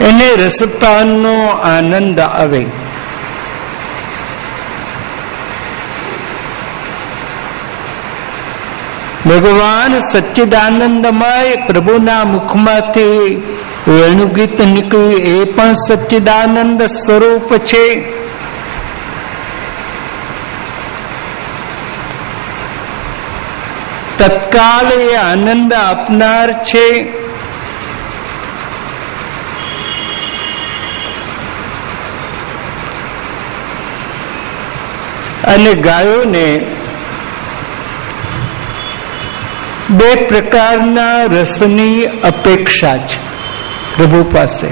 એને રસપાનનો આનંદ આવે. ભગવાન સચ્ચિદાનંદમય પ્રભુના મુખમાંથી વેણુગીત નીકળ્યું એ પણ સચ્ચિદાનંદ સ્વરૂપ છે. તત્કાલ એ આનંદ આપનાર છે. અને ગાયોને બે પ્રકારના રસની અપેક્ષા છે પ્રભુ પાસે.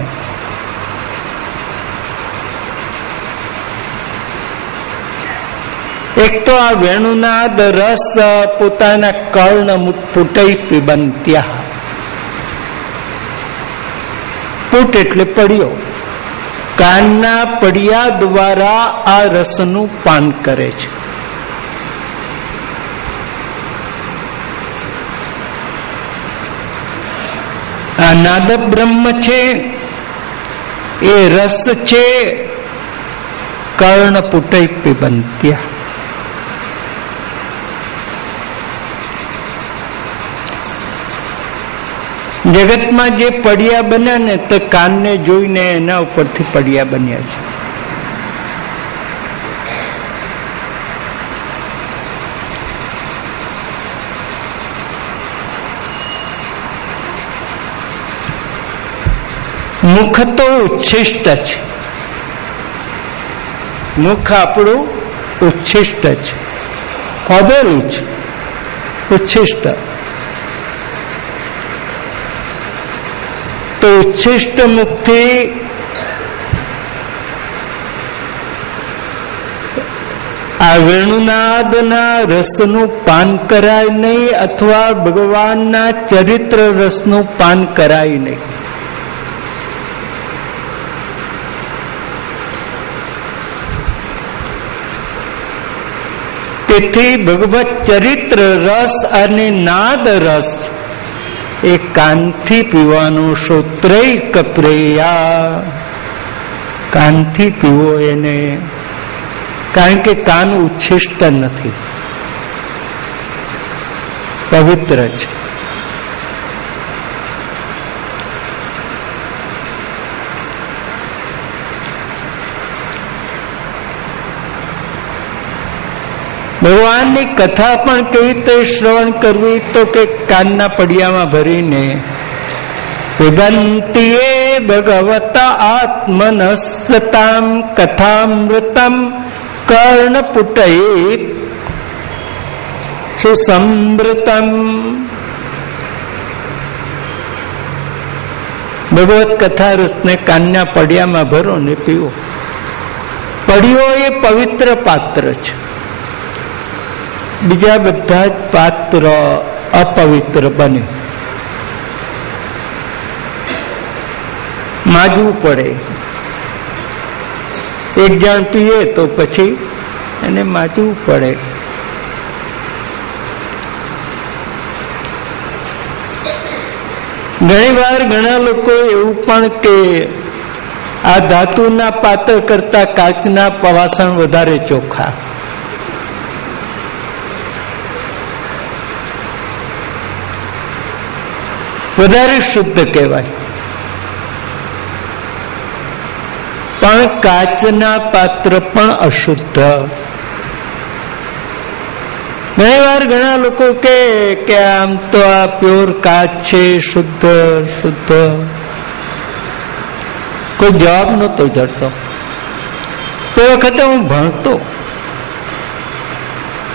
એક તો આ વેણુનાદ રસ પોતાના કર્ણ ફૂટઈ પિબંત્યા. ફૂટ એટલે પડ્યો. કાનના પડિયા દ્વારા આ રસનું પાન કરે છે. આ નાદ બ્રહ્મ છે, એ રસ છે. કર્ણ પુટૈ પિબંત્યા. જગતમાં જે પડિયા બન્યા ને તે કાનને જોઈને એના ઉપરથી પડિયા બન્યા છે. મુખ તો ઉચ્છિષ્ટ છે. મુખ આપણું ઉચ્છિષ્ટ છે, હોદેલું છે, ઉચ્છિષ્ટ. તો ઉચ્છિષ્ટ મુખથી આ વેણુનાદના રસનું પાન કરાય નહીં, અથવા ભગવાનના ચરિત્ર રસનું પાન કરાય નહીં. તેથી ભગવત ચરિત્ર રસ અને નાદ રસ એ કાનથી પીવાનું. શ્રોત્રૈક પ્રેયા, કાનથી પીવો એને. કારણ કે કાન ઉચ્છિષ્ટ નથી, પવિત્ર છે. ભગવાનની કથા પણ કેવી રીતે શ્રવણ કરવી, તો કે કાનના પડિયામાં ભરીને પિબંતીએ ભગવત આત્મનસ્સતામ કથામૃતમ કર્ણપુટૈ સુસંવૃતમ. ભગવત કથા રસને કાનના પડિયામાં ભરો ને પીવો. પડિયો એ પવિત્ર પાત્ર છે. બીજા બધા જ પાત્ર અપવિત્ર બને. માજવું પડે. એક જણ પીએ તો પછી એને માજવું પડે. ઘણી વાર ઘણા લોકો એવું પણ કે આ ધાતુના પાત્ર કરતા કાચના વાસણ વધારે ચોખ્ખા. વધારે શુદ્ધ કહેવાય. પણ કાચના પાત્ર પણ અશુદ્ધ. ઘણી વાર ઘણા લોકો કે આમ તો આ પ્યોર કાચ છે, શુદ્ધ શુદ્ધ. કોઈ જવાબ નહોતો જડતો. તે વખતે હું ભણતો,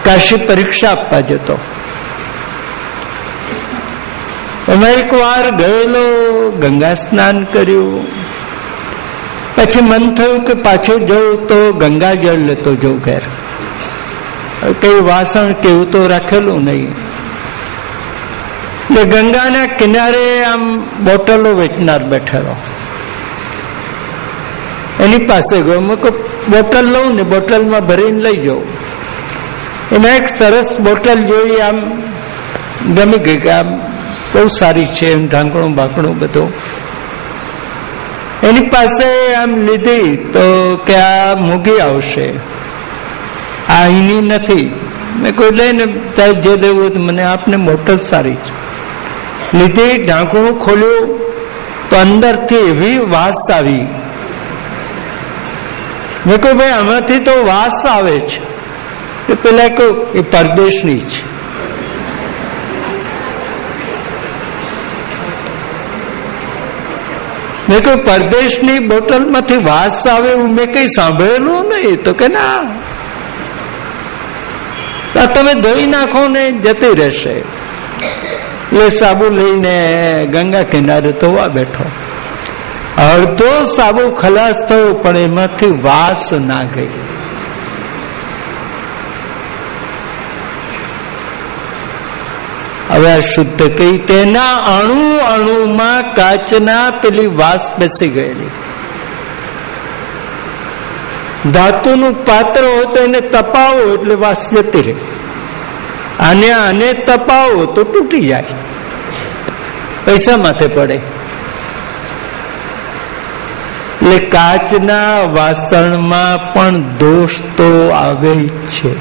કાશી પરીક્ષા આપવા જતો. એમાં એક વાર ગયેલો, ગંગા સ્નાન કર્યું. પછી મન થયું કે પાછું જવું તો ગંગા જળ લેતો જવું ઘેર. કઈ વાસણ કેવું તો રાખેલું નહીં. એટલે ગંગાના કિનારે આમ બોટલો વેચનાર બેઠેલો. એની પાસે ગયો. મેં કહું બોટલ લઉં ને, બોટલમાં ભરીને લઈ જાઉં. એમાં એક સરસ બોટલ જોઈ, આમ ગમી ગઈ કે આમ બહુ સારી છે. ઢાંકણું બાંકણું બધું. એની પાસે આમ લીધી તો કે આ મૂગી આવશે, આ એની નથી. મેં કોઈ લઈને તારે જે લેવું તો મને આપને બોટલ સારી છે. લીધી, ઢાંકણું ખોલ્યું તો અંદરથી એવી વાસ આવી. મેં કહ્યું ભાઈ આમાંથી તો વાસ આવે છે. પેલા કહ્યું એ પરદેશની છે. મેં કહ્યું પરદેશની બોટલમાંથી વાસ આવે એવું મેં કઈ સાંભળેલું નહીં. તો કે ના, તમે ધોઈ નાખો ને જતી રહેશે. એટલે સાબુ લઈને ગંગા કિનારે ધોવા બેઠો. અડધો સાબુ ખલાસ થયો પણ એમાંથી વાસ ના ગઈ. હવે આ શુદ્ધ કઈ તેના અણુ અણુમાં કાચના પેલી વાસ બેસી ગયેલી. ધાતુનું પાત્ર હોય તો એને તપાવો એટલે વાસ જતી રહે. આને તપાવો તો તૂટી જાય, પૈસા માથે પડે. એટલે કાચના વાસણમાં પણ દોષ તો આવે છે.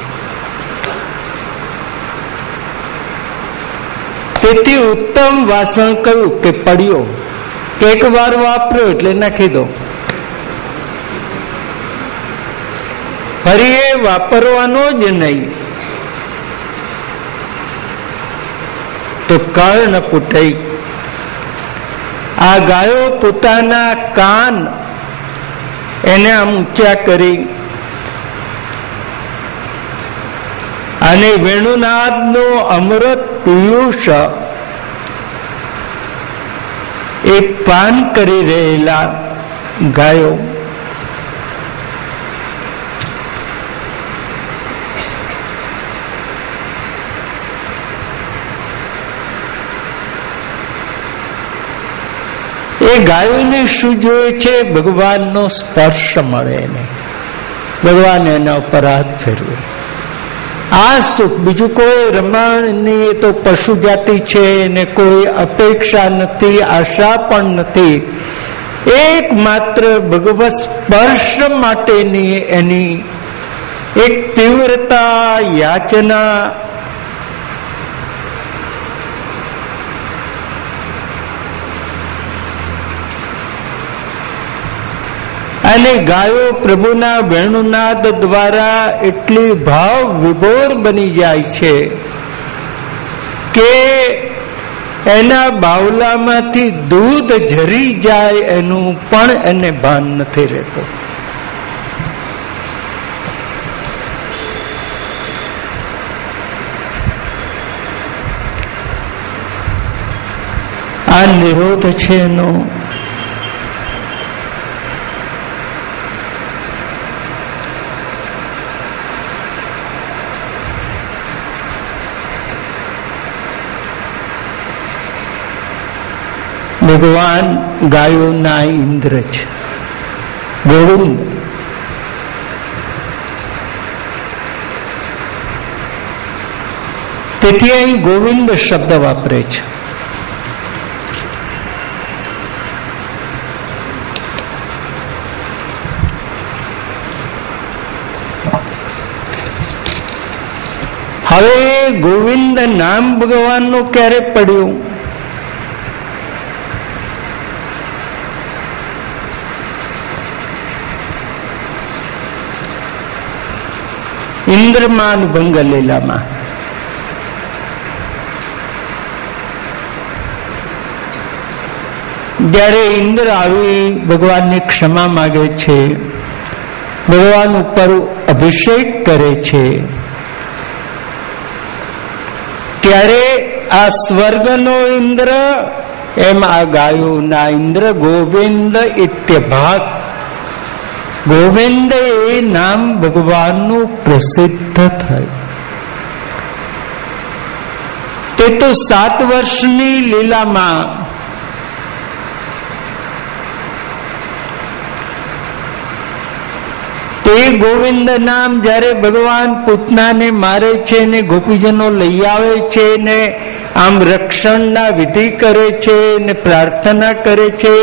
તેથી ઉત્તમ વાસણ કયું કે પડ્યો, એક વાર વાપર્યો એટલે નાખી દો, ફરી એ વાપરવાનો જ નહીં. તો કર્ણ પુટાઈ. આ ગાયો પોતાના કાન એને આમ ઊંચા કરી અને વેણુનાદનો અમૃત પિયુષ એ પાન કરી રહેલા ગાયો. એ ગાયોને શું જોઈએ છે? ભગવાનનો સ્પર્શ મળે એને, ભગવાન એના ઉપર હાથ ફેરવે. આ સુખ બીજું કોઈ રમણની તો પશુ જાતિ છે, એને કોઈ અપેક્ષા નથી, આશા પણ નથી. એકમાત્ર ભગવત સ્પર્શ માટેની એની એક તીવ્રતા, યાચના. અને ગાયો પ્રભુના વેણુનાદ દ્વારા એટલી ભાવ વિભોર બની જાય છે કે એના બાવલામાંથી દૂધ ઝરી જાય એનું પણ એને ભાન નથી રહેતો. આ નિરોધ છે એનો. ભગવાન ગાયોના ઇન્દ્ર છે, ગોવિંદ. તેથી અહીં ગોવિંદ શબ્દ વાપરે છે. હવે ગોવિંદ નામ ભગવાનનું ક્યારે પડ્યું? ઇન્દ્રમાન ભંગ લીલામાં. જ્યારે ઇન્દ્ર આવી ભગવાનની ક્ષમા માગે છે, ભગવાન ઉપર અભિષેક કરે છે, ત્યારે આ સ્વર્ગનો ઇન્દ્ર એમ આ ગાયોના ઇન્દ્ર ગોવિંદ ઇત્યભાગ. ગોવિંદ એ નામ ભગવાનનું પ્રસિદ્ધ થયું. તે તો 7 વર્ષની લીલામાં તે ગોવિંદ નામ જયારે ભગવાન પૂતનાને મારે છે ને ગોપીજનો લઈ આવે છે ને આમ રક્ષણના વિધિ કરે છે ને પ્રાર્થના કરે છે,